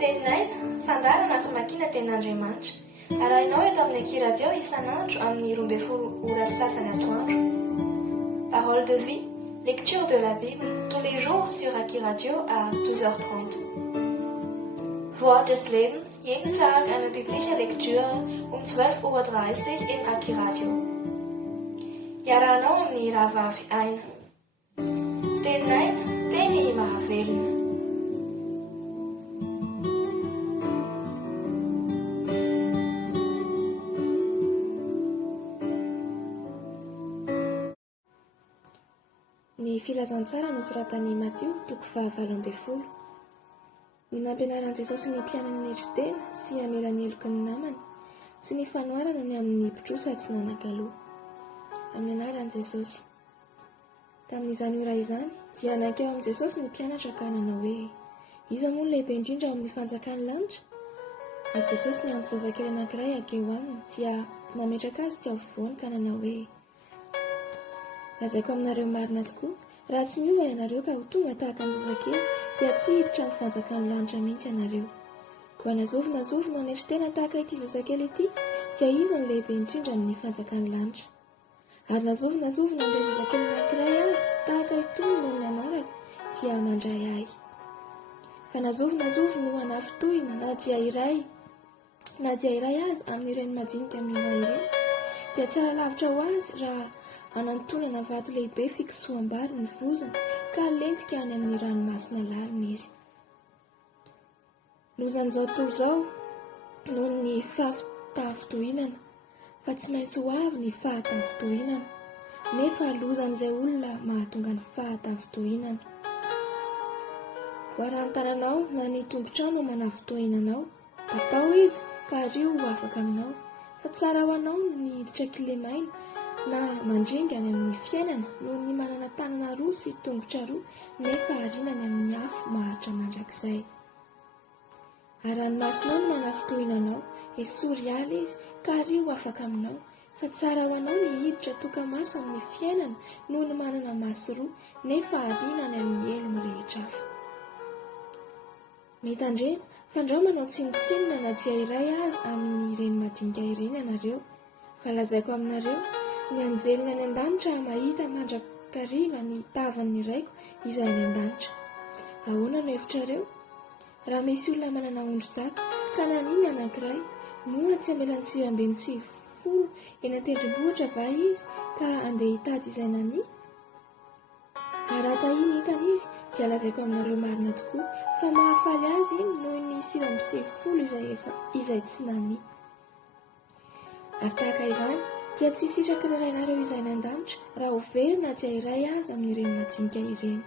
Tenaina, fandarana famakiana ten'Andriamanitra. Arahinao eto amin'ny Aki Radio isan'andro amin'ny 12 ora sasany atoandro. Parole de vie, lecture de la Bible, tous les jours sur Aki Radio à 12h30. Wort des Lebens, jeden Tag eine biblische Lektüre um 12:30 Uhr im Aki Radio. Iarahanao amin'ny rahavavy aina. Tenaina, teny mahavelona. Ny filazantsara nosoratan'i Matteo 7:20. Ny nampianaran'i Jesosy ny mpianany ny hery-tena sy hamelany heloky ny namany sy ny fanoharana ny amin'ny mpitrosa tsy nanan-kaloha. Amin'ny anaran'i Jesosy. Tamin'izany ora izany dia nankeo amin'i Jesosy ny mpianatra ka nanao hoe, iza moa ny lehibe indrindra ao amin'ny fanjakany lanitra? Ary Jesosy ny antsy zazakely anankiray ankeo aminy dia nametraka azy teo afovoany ka nanao hoe, lazaiko aminareo marina tokoa, raha tsy miova ianareo ka ho tonga tahaka amin'ny zazakely dia tsy hiditra amin'ny fanjakany lanitra mihitsy ianareo. Koa nazovina ny hery-tena tahaka ity zazakely ity dia izy ny lehibe indrindra amin'ny fanjakany lanitra. Ary nazovina amin'ilay zazakely anankiray azy tahaka itony noho ny anarako dia mandray ahy. Fa nazovina no anafotohina na dia iray azy amin'ireny majinika mino ireny dia tsara lavitra ho azy raha anantonana vato lehibe fiksoam-bary ny vozony ka lentika any amin'ny ranomasina lalina izy. Lozan'izao tontolo izao noho ny fahatafitohinana, fa tsy maintsy ho avy ny fahatafitohinana, nefa loza amin'izay olona mahatonga ny fahatafitohinana. Raha ny tananao na ny tombotrano manafitohinanao, tatao izy ka rio ho afaka aminao, fa tsara ho anao ny hiditra kilemaina na mandringa any amin'ny fiainana noho ny manana tanana roa sy tongotra roa nefa arinany amin'ny afo maharitra mandrakizay. Ary ranomasinao no manafitohinanao, esory ala izy ka rio ho afaka aminao, fa tsara ho anao ny hiditra tokamaso amin'ny fiainana noho ny manana maso roa nefa arinany amin'ny elo mirehitra afo. Mitandrema, fandrao manao tsinotsinona na dia iray azy amin'ny ireny madinika ireny ianareo, fa lazaiko aminareo ny anjelina any an-danitra mahita mandrakariva ny tavan'ny raiko izay any an-danitra. Ahoana no hevitrareo? Raha misy olona manana ondry zato ka naniny anankiray, moa tsy hamelany 7:90 eny an-tendrombohitra va izy ka andeha hitady izay nany? Ary atahiny hitany izy dia lazaiko aminareo marina tokoa fa mahafaly azy iny noho ny 7:90 izay tsy nany. Ary tahaka izany dia tsy sitraky ny rainareo izay ny an-danitra raha ho verina dia iray azy amin'ireny madinika ireny.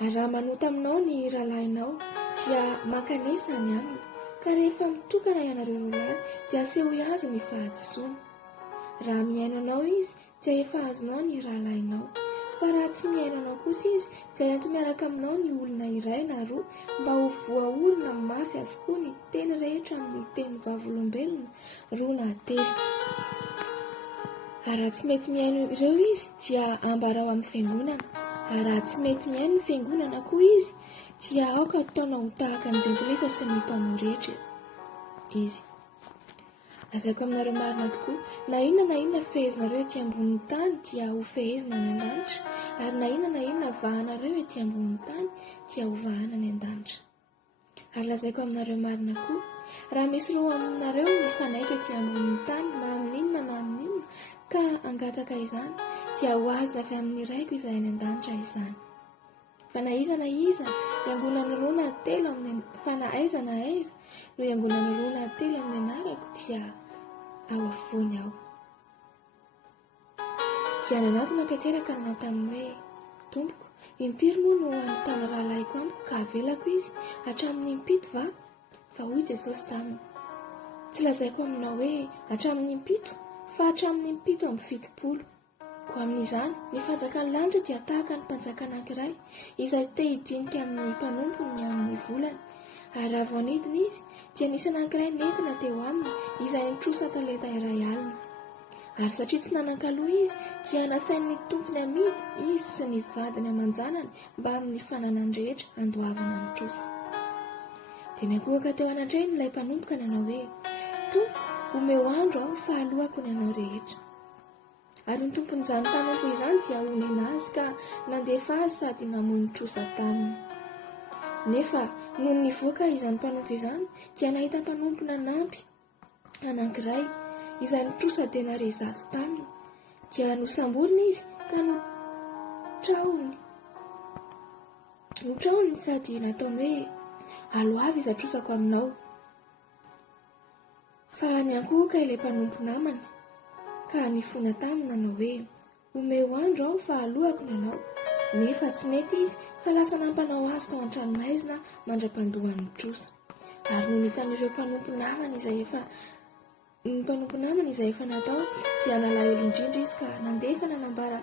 Ary raha manota aminao ny rahalahinao dia makanesa any aminy, ka rehefa mitokana ianareo roalahy dia aseho azy ny fahadisoana. Raha miaino anao izy dia efa azonao ny rahalahinao, fa raha tsy miaino anao kosa izy dia ento miaraka aminao ny olona iray na roa mba ho voaorina mafy avokoa ny teny rehetra amin'ny teny vavolombelona roa na telo. Ary raha tsy mety miaino ireo izy dia ambarao amin'ny fiangonana. Ary raha tsy mety miaino ny fiangonana koa izy dia aoka ataonao ho tahaka ny jentilesa sy ny mpamory rehetra izy. Lazaiko aminareo marina tokoa, na inona fehezinareo ety ambonin'ny tany dia ho fehezina any an-danitra, ary na inona vahanareo ety ambonin'ny tany dia ho vahana any an-danitra. Ary lazaiko aminareo marina koa, raha misy roa aminareo mifanaiky ety ambonin'ny tany na amin'inona ka angataka izany dia ho azona avy amin'ny raiko izay any an-danitra izany. Fa na iza iangonany roa na telo amin'ny fa na aiza no iangonany roa na telo amin'ny anarako dia ao afovoany aho. Dia nanantona Petera ka nanao taminy hoe, Tompoko, impiry moa no anontany rahalahyko amiko ka avelako izy hatramin'ny 7 va? Fa hoy Jesosy taminy, tsy lazaiko aminao hoe hatramin'ny 7 fa hatramin'ny 7:70. Koa amin'izany, ny fanjakany lanitra dia tahaka ny mpanjaka anankiray izay te hidinika amin'ny mpanompony amin'ny volany. Ary raha vao nidina izy dia nisy anankiray nentina teo aminy izay nitrosaka talenta iray alina. Ary satria tsy nanan-kaloha izy dia nasain'ny tompony amidy izy sy ny vadiny amanjanany mba amin'ny fananany rehetra andoavana nitrosa. dia niakohaka teo anandrainy ilay mpanompoka nanao hoe tompo omeo andro aho fa alohako ny anao rehetra. Ary ny tompon'izany mpanompo izany dia onena azy ka nandefa azy sady namonotrosa taminy. Nefa noho nivoaka izany mpanompo izany dia nahita mpanompo nanampy anankiray izay nitrosa dia narezazy taminy, dia nosamboriny izy ka notrahony sady nataony hoe allo avy izy atrosako aminao. Fa niankohoka ilay mpanompo namana ka nifona taminy nanao hoe omeo andro aho fa alohako ny anao. Nefa tsy nety izy fa lasa nampanao azy tao an-tranomaizina mandra-pandohany trosa. Ary no nitan'ireo mpanompo namana izay efa natao dia nalahelo indrindra izy ka nandefa nanambara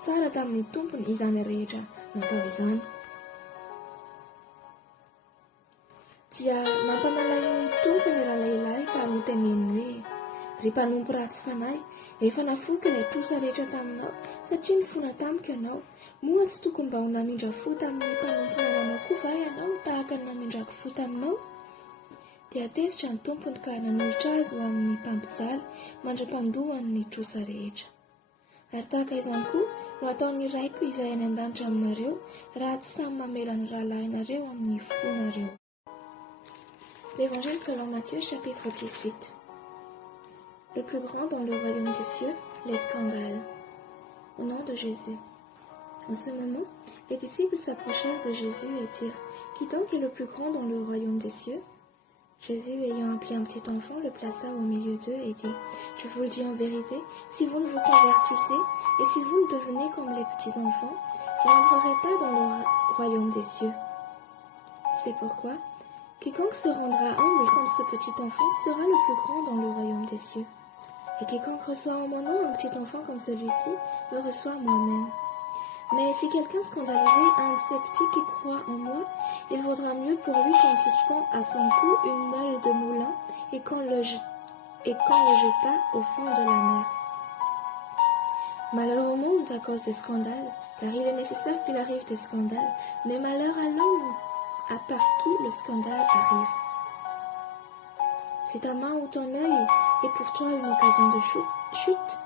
tsara tamin'ny tompony izany rehetra natao izany. Dia nampanalainy tompony ralehilahy ka noteneniny hoe ry mpanompo ratsy fanahy, efa nafoky ilay trosa rehetra taminao satria nifona tamiko ianao. Moa tsy tokony mba ho namindra fo tamin'ny mpanompo namanao koa va ianao tahaka ny namindrako fo taminao? Dia tesitra ny tompony ka nanolotra azy ho amin'ny mpampijaly mandra-pandohany ny trosa rehetra. Ary tahaka izany koa no ataon'ny raiko izay any an-danitra aminareo raha tsy samy mamela ny rahalahinareo amin'ny fonareo. L'Évangile selon Matthieu, chapitre 18. Le plus grand dans le royaume des cieux, les scandales. Au nom de Jésus. En ce moment, les disciples s'approchèrent de Jésus et dirent « Qui donc est le plus grand dans le royaume des cieux ?» Jésus, ayant appelé un petit enfant, le plaça au milieu d'eux et dit « Je vous le dis en vérité, si vous ne vous convertissez et si vous ne devenez comme les petits enfants, vous n'entrerez pas dans le royaume des cieux. C'est pourquoi quiconque se rendra humble comme ce petit enfant sera le plus grand dans le royaume des cieux. Et quiconque reçoit en mon nom un petit enfant comme celui-ci, me reçoit moi-même. Mais si quelqu'un scandalisé a un de ces petits qui croit en moi, il vaudra mieux pour lui qu'on suspend à son cou une meule de moulin et qu'on le jeta au fond de la mer. Malheur au monde à cause des scandales, car il est nécessaire qu'il arrive des scandales, mais malheur à l'homme à par qui le scandale arrive. Si ta main ou ton œil est pour toi une occasion de chute,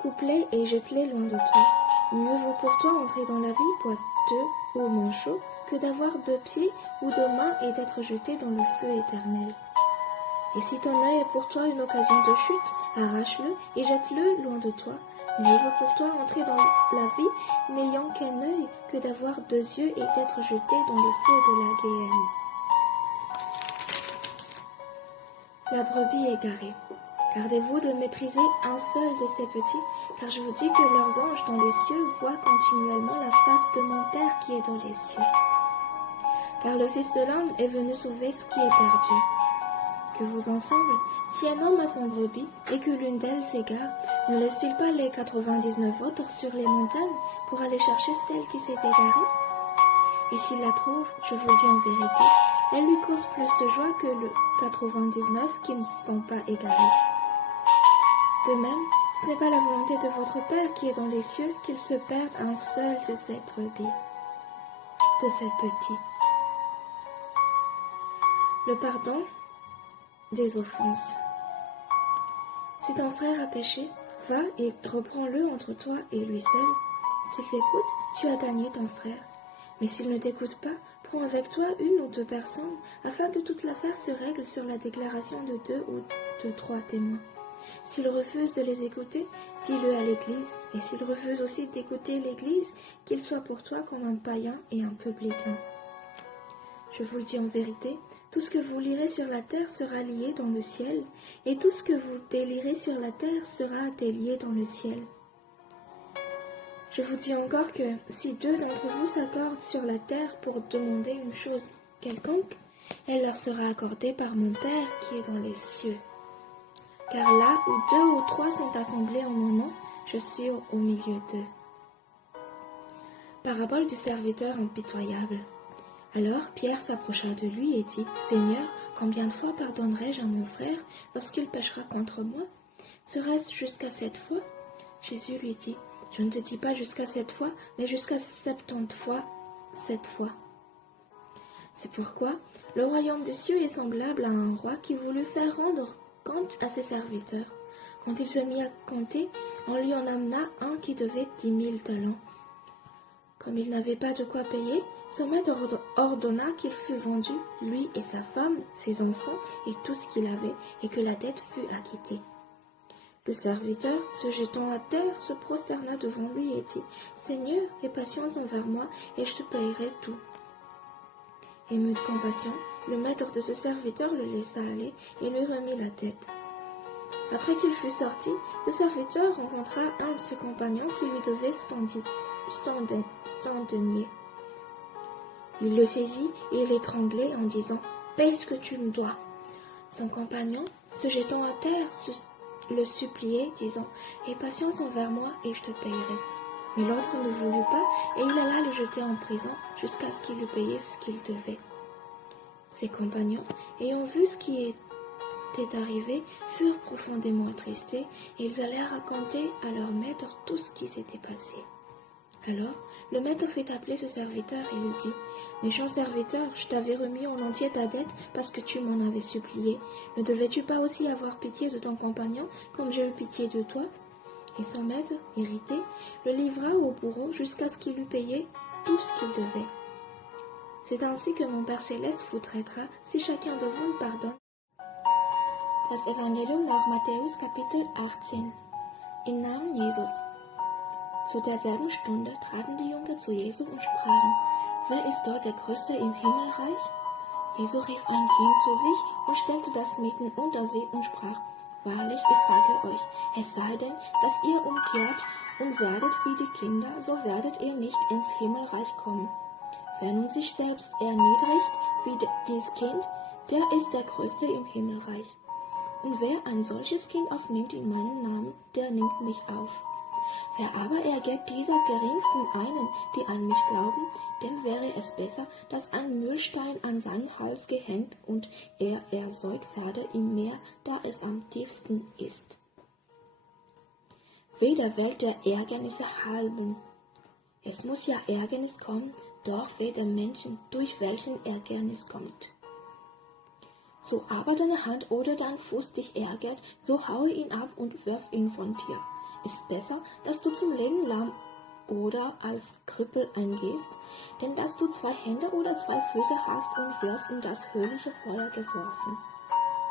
coupe-les et jette-les loin de toi. Mieux vaut pour toi entrer dans la vie boiteux ou manchot que d'avoir 2 pieds ou 2 mains et d'être jeté dans le feu éternel. Et si ton œil est pour toi une occasion de chute, arrache-le et jette-le loin de toi. Mieux vaut pour toi entrer dans la vie n'ayant qu'un œil que d'avoir 2 yeux et d'être jeté dans le feu de la guéhenne. La brebis égarée. Gardez-vous de mépriser un seul de ces petits, car je vous dis que leurs anges dans les cieux voient continuellement la face de mon Père qui est dans les cieux. Car le Fils de l'homme est venu sauver ce qui est perdu. Que vous ensemble, si un homme a 100 brebis et que l'une d'elles s'égare, ne laisse-t-il pas les 99 autres sur les montagnes pour aller chercher celle qui s'est égarée? Et s'il la trouve, je vous le dis en vérité, elle lui cause plus de joie que le 99 qui ne se sont pas égarés. De même, ce n'est pas la volonté de votre Père qui est dans les cieux qu'il se perde un seul de ces brebis, de ces petits. Le pardon des offenses. Si ton frère a péché, va et reprends-le entre toi et lui seul. S'il t'écoute, tu as gagné ton frère. Mais s'il ne t'écoute pas, prends avec toi 1 ou 2 personnes, afin que toute l'affaire se règle sur la déclaration de 2 ou de 3 témoins. S'il refuse de les écouter, dis-le à l'Église, et s'il refuse aussi d'écouter l'Église, qu'il soit pour toi comme un païen et un publicain. Je vous le dis en vérité, tout ce que vous lirez sur la terre sera lié dans le ciel, et tout ce que vous délirez sur la terre sera délié dans le ciel. Je vous dis encore que si 2 d'entre vous s'accordent sur la terre pour demander une chose quelconque, elle leur sera accordée par mon Père qui est dans les cieux. Car là où 2 ou 3 sont assemblés en mon nom, je suis au milieu d'eux. Parabole du serviteur impitoyable. Alors Pierre s'approcha de lui et dit, « Seigneur, combien de fois pardonnerai-je à mon frère lorsqu'il péchera contre moi? Serait-ce jusqu'à 7 fois ?» Jésus lui dit, « Je ne te dis pas jusqu'à 7 fois, mais jusqu'à 70 fois 7 fois. » C'est pourquoi le royaume des cieux est semblable à un roi qui voulut faire rendre compte à ses serviteurs. Quand il se mit à compter, on lui en amena un qui devait 10 000 talents. Comme il n'avait pas de quoi payer, son maître ordonna qu'il fût vendu, lui et sa femme, ses enfants et tout ce qu'il avait, et que la dette fût acquittée. Le serviteur, se jetant à terre, se prosterna devant lui et dit « Seigneur, aie patience envers moi, et je te payerai tout. » Ému de compassion, le maître de ce serviteur le laissa aller et lui remit la tête. Après qu'il fut sorti, le serviteur rencontra un de ses compagnons qui lui devait 100 deniers. Il le saisit et l'étranglait en disant « Paye ce que tu me dois. » Son compagnon, se jetant à terre, le suppliait, disant « Aie patience envers moi et je te payerai. » Mais l'autre ne voulut pas et il alla le jeter en prison jusqu'à ce qu'il eût payé ce qu'il devait. Ses compagnons, ayant vu ce qui était arrivé, furent profondément attristés et ils allèrent raconter à leur maître tout ce qui s'était passé. Alors, le maître fit appeler ce serviteur et lui dit « Méchant serviteur, je t'avais remis en entier ta dette parce que tu m'en avais supplié. Ne devais-tu pas aussi avoir pitié de ton compagnon comme j'ai eu pitié de toi ?» Et son maître, irrité, le livra au bourreau jusqu'à ce qu'il eût payé tout ce qu'il devait. C'est ainsi que mon Père Céleste vous traitera si chacun de vous me pardonne. Das Evangelium nach Matthäus Kapitel 18. Im Namen Jesus. Zu derselben Stunde traten die Jünger zu Jesu und sprachen, wer ist dort der Größte im Himmelreich? Jesu rief ein Kind zu sich und stellte das mitten unter sie und sprach, wahrlich, ich sage euch, es sei denn, dass ihr umkehrt und werdet wie die Kinder, so werdet ihr nicht ins Himmelreich kommen. Wer nun sich selbst erniedrigt wie dieses Kind, der ist der Größte im Himmelreich. Und wer ein solches Kind aufnimmt in meinem Namen, der nimmt mich auf. Wer aber ergeht dieser geringsten einen, die an mich glauben, dem wäre es besser, dass ein Mühlstein an seinen Hals gehängt und er ersäut werde im Meer, da es am tiefsten ist. Weder Welt der Ärgernisse halben. Es muss ja Ärgernis kommen, doch weder Menschen, durch welchen Ärgernis kommt. So aber deine Hand oder dein Fuß dich ärgert, so haue ihn ab und wirf ihn von dir. Ist besser, dass du zum Leben lahm oder als Krüppel eingehst, denn dass du 2 Hände oder 2 Füße hast und wirst in das höhliche Feuer geworfen.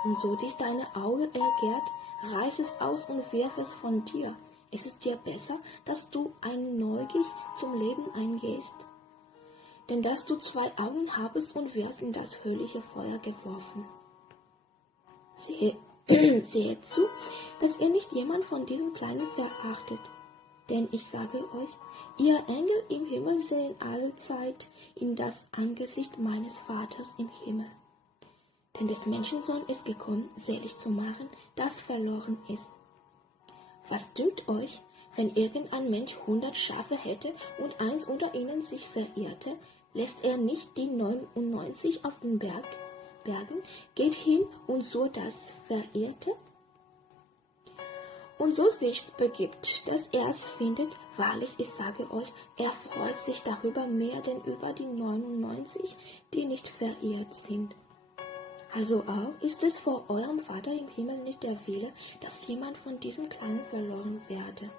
Und so dich deine Auge ärgert, reiß es aus und wirf es von dir. Es ist dir besser, dass du einäugig zum Leben eingehst, denn dass du 2 Augen habest und wirst in das höhliche Feuer geworfen. Seht zu, dass ihr nicht jemand von diesen Kleinen verachtet. Denn ich sage euch, ihr Engel im Himmel sehen allezeit in das Angesicht meines Vaters im Himmel. Denn des Menschensohn ist gekommen, selig zu machen, das verloren ist. Was dünkt euch, wenn irgendein Mensch 100 Schafe hätte und eins unter ihnen sich verirrte, lässt er nicht die 99 auf den Bergen, geht hin und so das Verirrte? Und so sich's begibt, dass er es findet, wahrlich, ich sage euch, er freut sich darüber mehr denn über die 99, die nicht verirrt sind. Also auch ist es vor eurem Vater im Himmel nicht der Wille, dass jemand von diesen Kleinen verloren werde.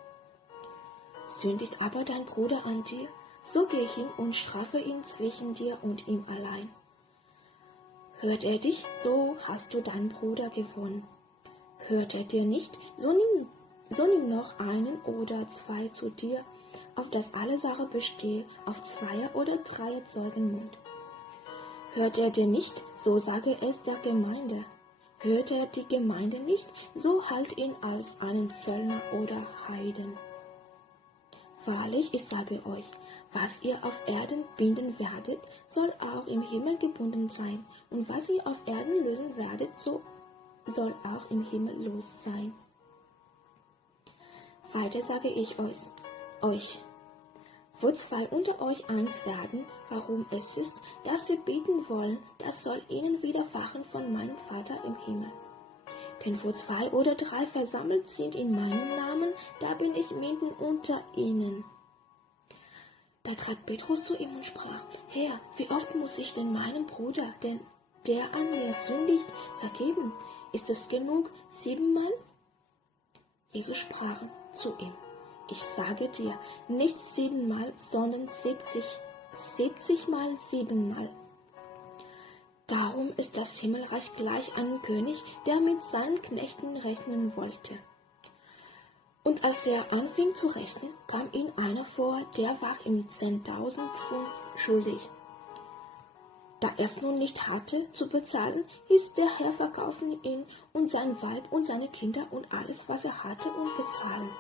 Sündigt aber dein Bruder an dir, so geh hin und strafe ihn zwischen dir und ihm allein. Hört er dich, so hast du deinen Bruder gewonnen. Hört er dir nicht, so nimm noch einen oder 2 zu dir, auf dass alle Sache bestehe, auf 2 oder 3 Zeugen Mund. Hört er dir nicht, so sage es der Gemeinde. Hört er die Gemeinde nicht, so halt ihn als einen Zöllner oder Heiden. Wahrlich, ich sage euch, was ihr auf Erden binden werdet, soll auch im Himmel gebunden sein, und was ihr auf Erden lösen werdet, so soll auch im Himmel los sein. Weiter sage ich euch, wo 2 unter euch eins werden, warum es ist, dass sie beten wollen, das soll ihnen widerfahren von meinem Vater im Himmel. Denn wo 2 oder 3 versammelt sind in meinem Namen, da bin ich mitten unter ihnen. Da trat Petrus zu ihm und sprach: Herr, wie oft muss ich denn meinem Bruder, der an mir sündigt, vergeben? Ist es genug, 7-mal? Jesus sprach zu ihm: Ich sage dir, nicht 7-mal, sondern 70-mal 7-mal. Darum ist das Himmelreich gleich einem König, der mit seinen Knechten rechnen wollte. Und als er anfing zu rechnen, kam ihm einer vor, der war ihm 10.000 Pfund schuldig. Da er es nun nicht hatte zu bezahlen, hieß der Herr verkaufen ihn und sein Weib und seine Kinder und alles, was er hatte, und bezahlen.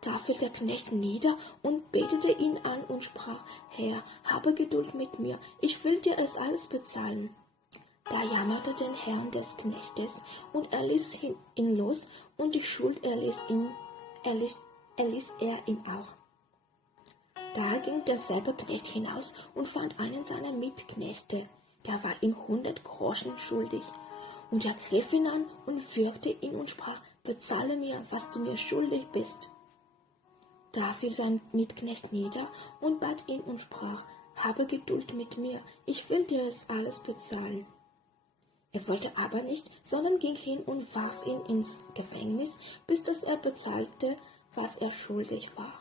Da fiel der Knecht nieder und betete ihn an und sprach: Herr, habe Geduld mit mir, ich will dir es alles bezahlen. Da jammerte den Herrn des Knechtes, und er ließ ihn los, und die Schuld erließ er ihm auch. Da ging derselbe Knecht hinaus und fand einen seiner Mitknechte, der war ihm 100 Groschen schuldig. Und er griff ihn an und würgte ihn und sprach: Bezahle mir, was du mir schuldig bist. Da fiel sein Mitknecht nieder und bat ihn und sprach: Habe Geduld mit mir, ich will dir es alles bezahlen. Er wollte aber nicht, sondern ging hin und warf ihn ins Gefängnis, bis dass er bezahlte, was er schuldig war.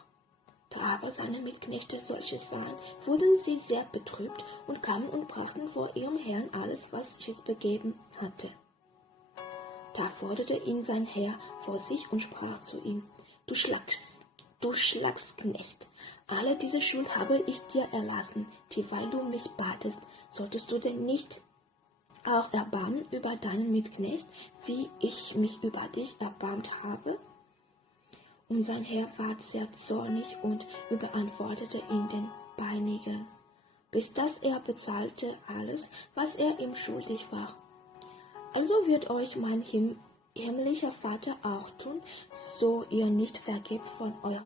Da aber seine Mitknechte solches sahen, wurden sie sehr betrübt und kamen und brachten vor ihrem Herrn alles, was sich begeben hatte. Da forderte ihn sein Herr vor sich und sprach zu ihm: Du Schlagsknecht, alle diese Schuld habe ich dir erlassen, dieweil du mich batest. Solltest du denn nicht auch erbarmen über deinen Mitknecht, wie ich mich über dich erbarmt habe? Und sein Herr ward sehr zornig und überantwortete ihn den Peinigen, bis dass er bezahlte alles, was er ihm schuldig war. Also wird euch mein himmlischer Vater auch tun, so ihr nicht vergebt von euren